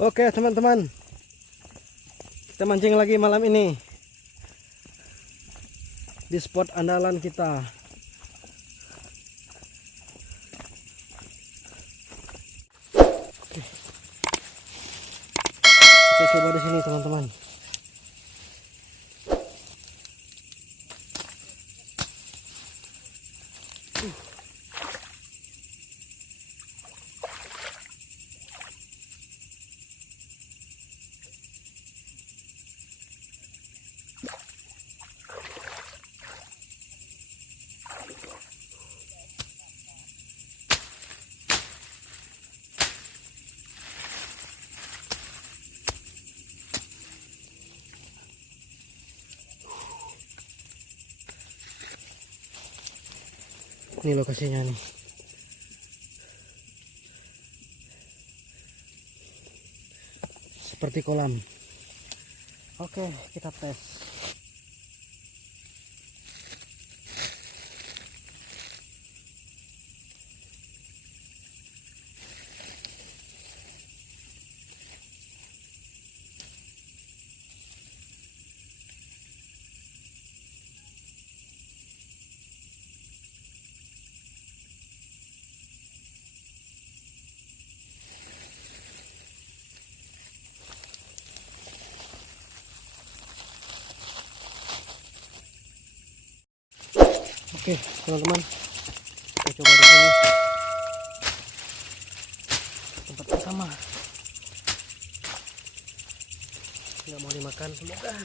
Oke teman-teman, kita mancing lagi malam ini di spot andalan kita. Oke. Kita coba di sini teman-teman. Ini lokasinya nih. Seperti kolam. Oke, kita tes. Oke, teman-teman, kita coba di sini tempat pertama. Nggak mau dimakan, semoga.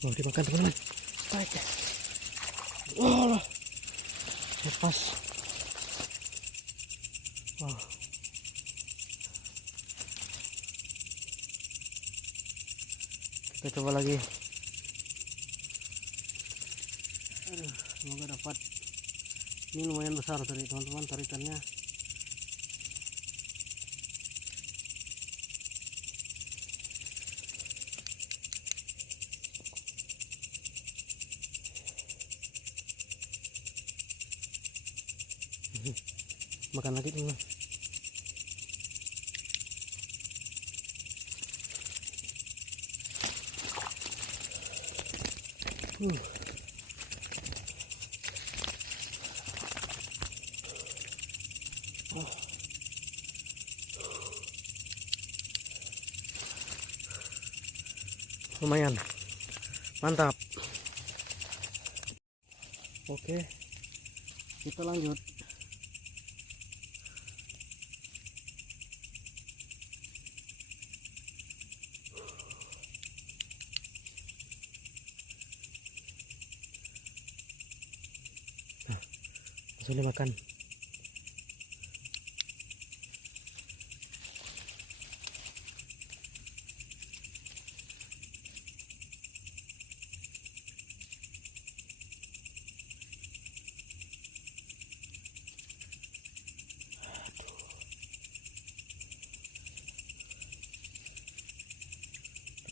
Mau dimakan teman-teman. Baik ya. Oh, lepas. Wow. Kita coba lagi. Aduh, semoga dapat. Ini lumayan besar tadi teman-teman tarikannya. Makan lagi teman. Oh. Lumayan mantap. Oke, kita lanjut. Langsung dimakan.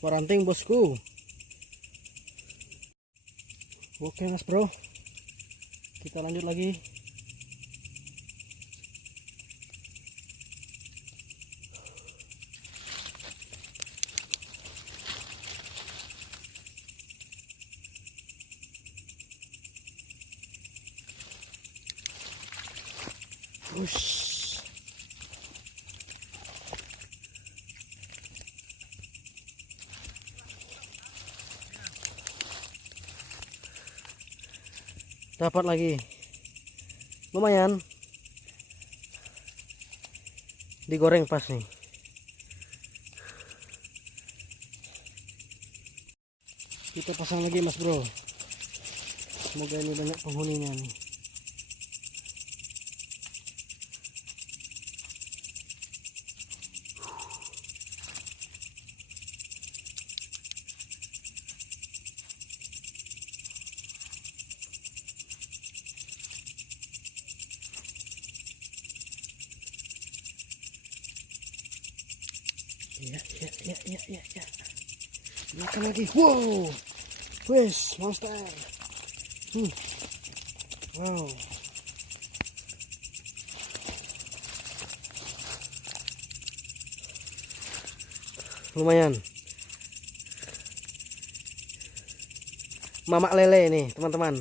Ranting bosku. Oke mas bro, kita lanjut lagi. Ush. Dapat lagi, lumayan, digoreng pas nih. Kita pasang lagi mas bro. Semoga ini banyak penghuninya nih. Ya. Makan lagi. Wow. Wes, monster. Wow. Lumayan. Mamak lele nih, teman-teman.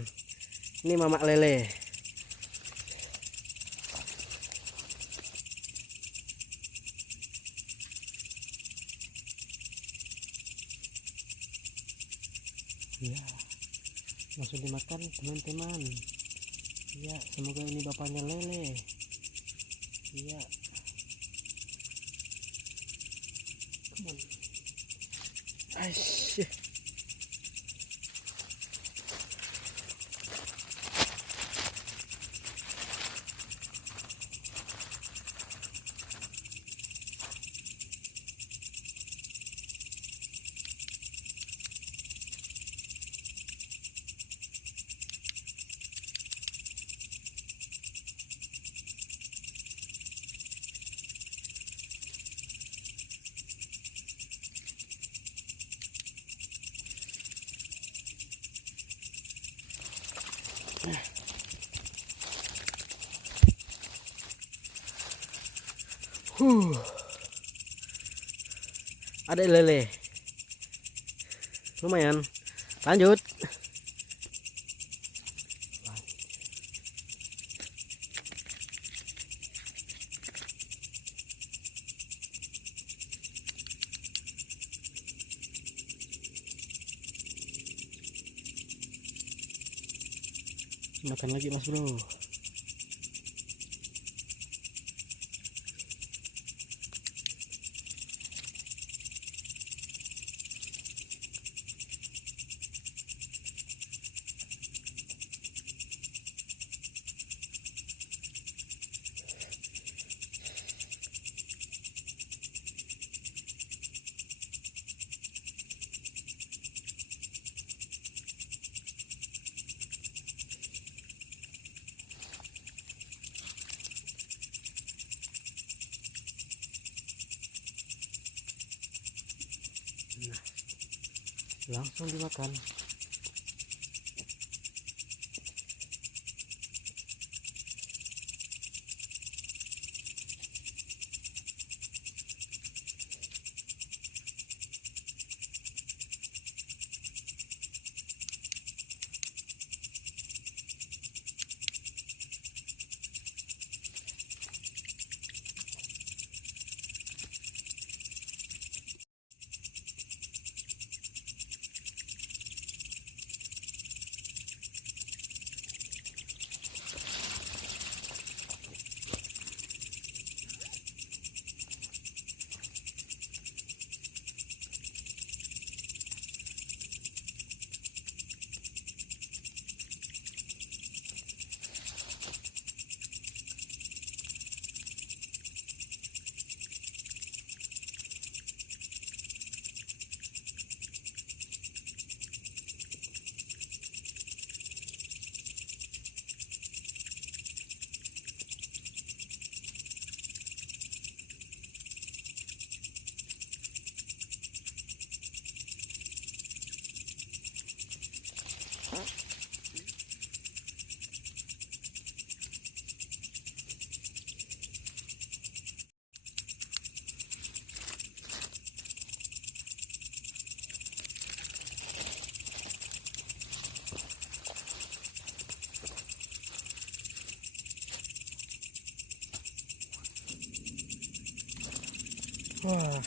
Ini mamak lele. Ya, langsung dimakan teman-teman. Ya, semoga ini bapaknya lele. Ya, come on. Aisyah. Ada lele. Lumayan. Lanjut. Makan lagi mas bro. Langsung dimakan. Wah.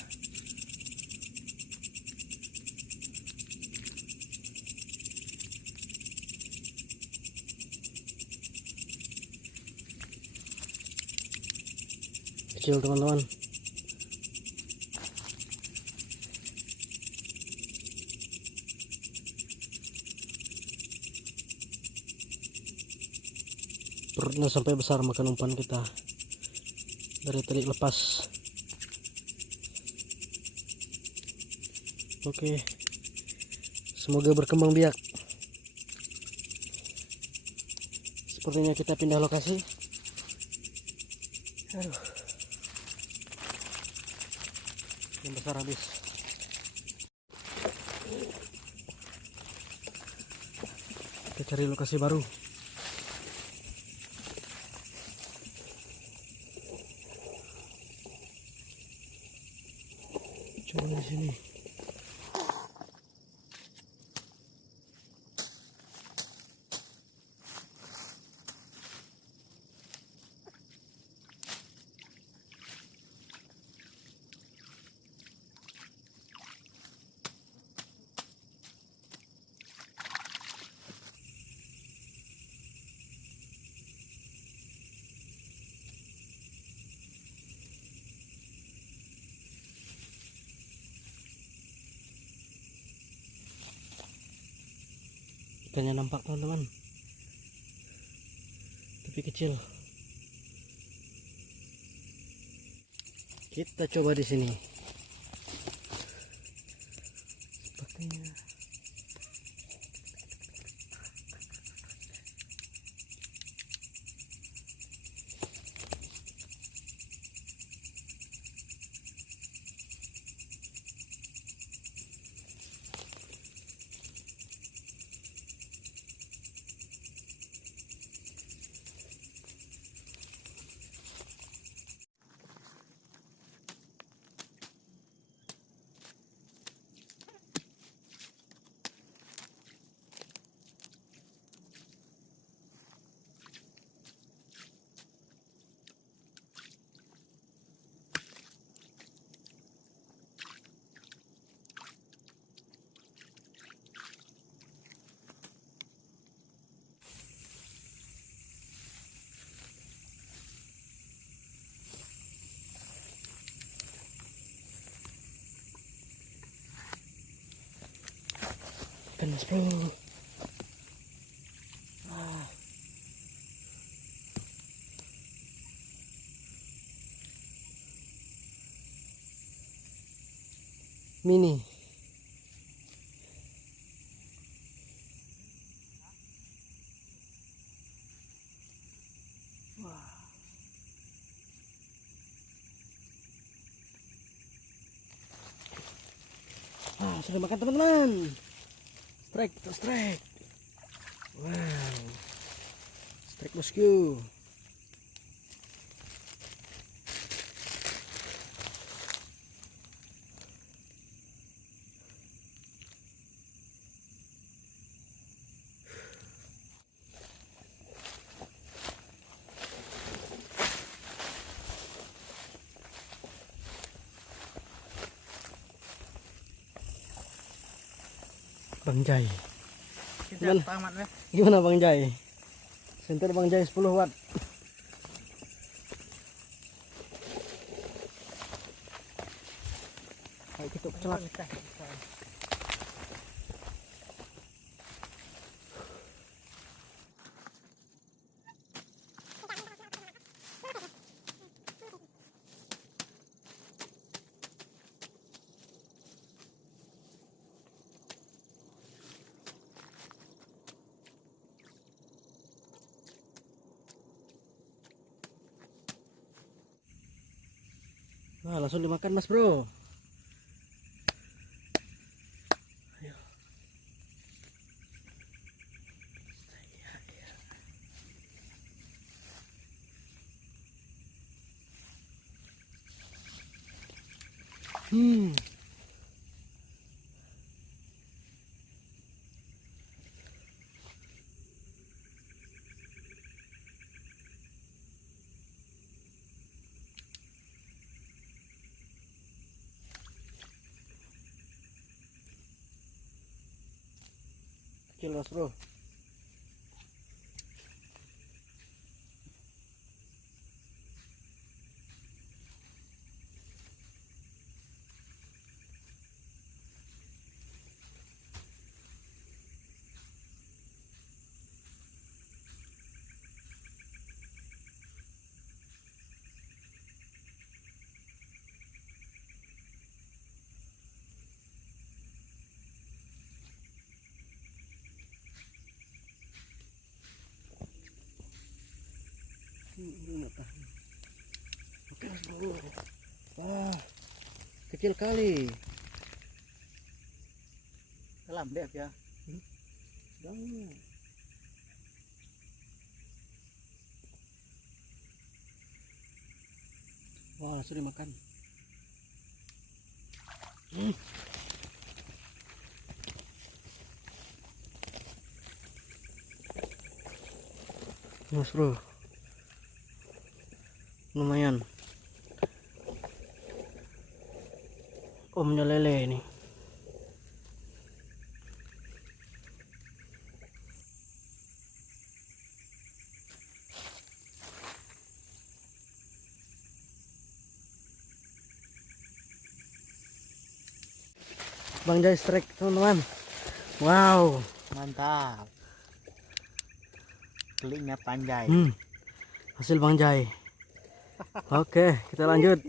Kecil teman-teman. perutnya sampai besar makan umpan kita dari tadi lepas. Oke, semoga berkembang biak. Sepertinya kita pindah lokasi. Aduh, yang besar habis. Kita cari lokasi baru. Coba di sini. Ikannya nampak teman-teman, tapi kecil. Kita coba di sini. Sepertinya ikan mas bro. Mini. Sudah makan teman-teman. Strike, strike. Wow. Strike bosku. Bang Jai. Gimana Bang Jai? Senter Bang Jai 10 watt. Ayo kita kecelak. Nah, langsung dimakan mas bro. Ayo. Kecil mas bro. kecil kali. Dalam deh ya. Jangan. Wah, langsung dimakan. Mas bro, lumayan. Omnya lele ini. Bang Jai strike teman-teman. Wow, Mantap. Kelingnya panjai. hasil Bang Jai. Oke, kita lanjut.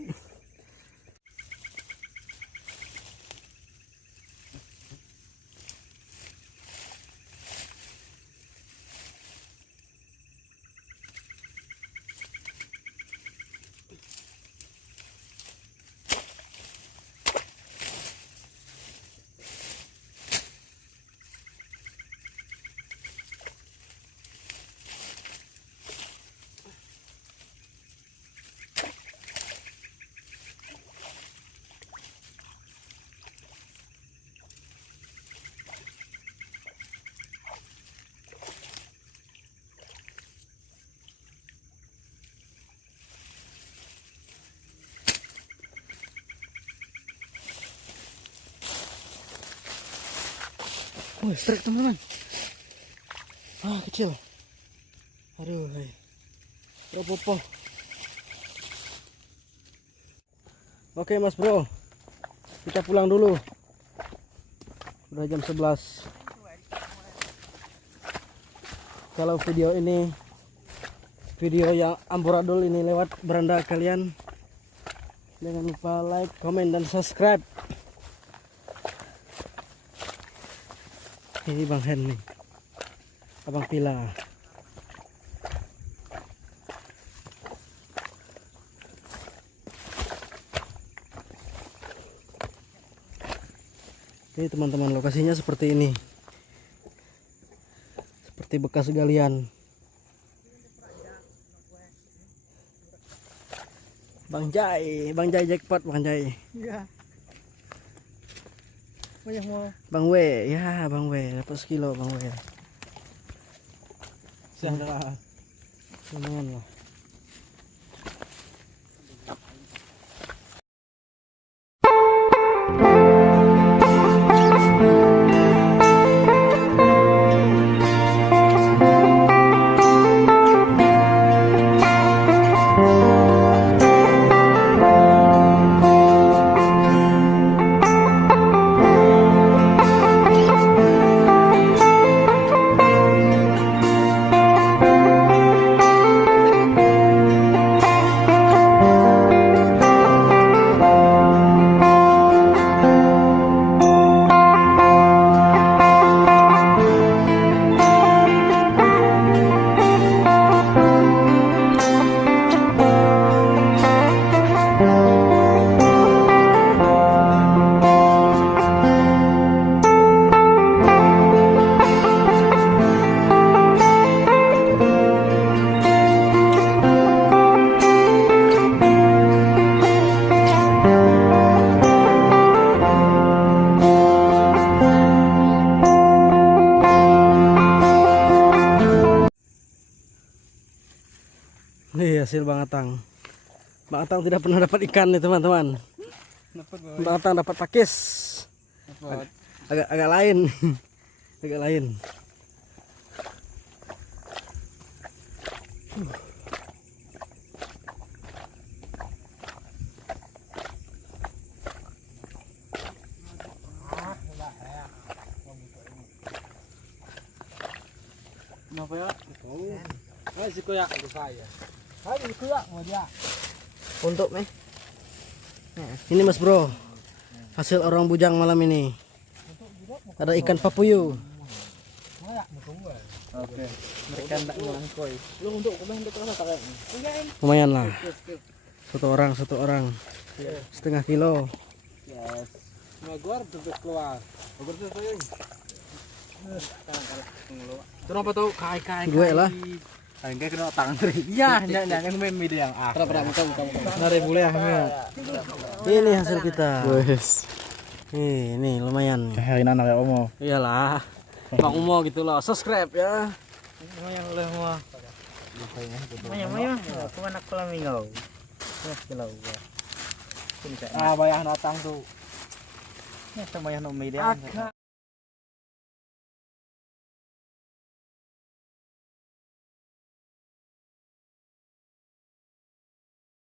Strike teman-teman. Kecil. Aduh, Ropopo. Oke Mas Bro, kita pulang dulu. Udah jam 11. Kalau video yang amburadul ini lewat beranda kalian, jangan lupa like, komen, dan subscribe. Ini Bang Hen nih, Abang Pila. Ini teman-teman, lokasinya seperti ini, seperti bekas galian. Bang Jai jackpot Bang Jai. Iya. Banyak mau. Bang W, ya Bang W dapat sekilo Bang W. Siang dah. Lumayan lah. Nih hasil Bang Atang. Bang Atang tidak pernah dapat ikan nih teman-teman. Bang Atang dapat pakis. Agak lain. Agak lain. Kenapa ya? Oh, si kuyak itu saya. Hai, kuyak mau dia. Untuk nih. Ini Mas Bro. Hasil orang bujang malam ini. Ada ikan papuyu. Oke. Mereka hendak melangkoi. Lu untuk komen hendak terasa tak kayaknya. Lumayan lah. Satu orang. Setengah kilo. Magor bebek keluar. Magor tuh tuh. Kenapa tuh kai. Gue lah. Kayak kena tangan tri. Iya, yang main media yang ah. Pernah buka. Nare boleh ah. Ini hasil kita. Wes. Ini lumayan. Hari anak ya Omo. Iyalah. Bang Umo gitu loh. Subscribe ya. Lumayan oleh Omo. Lumayan. Aku anak kolam mingau. Nah, kalau gua. Ah, bayang datang tuh. Ya, sama yang media.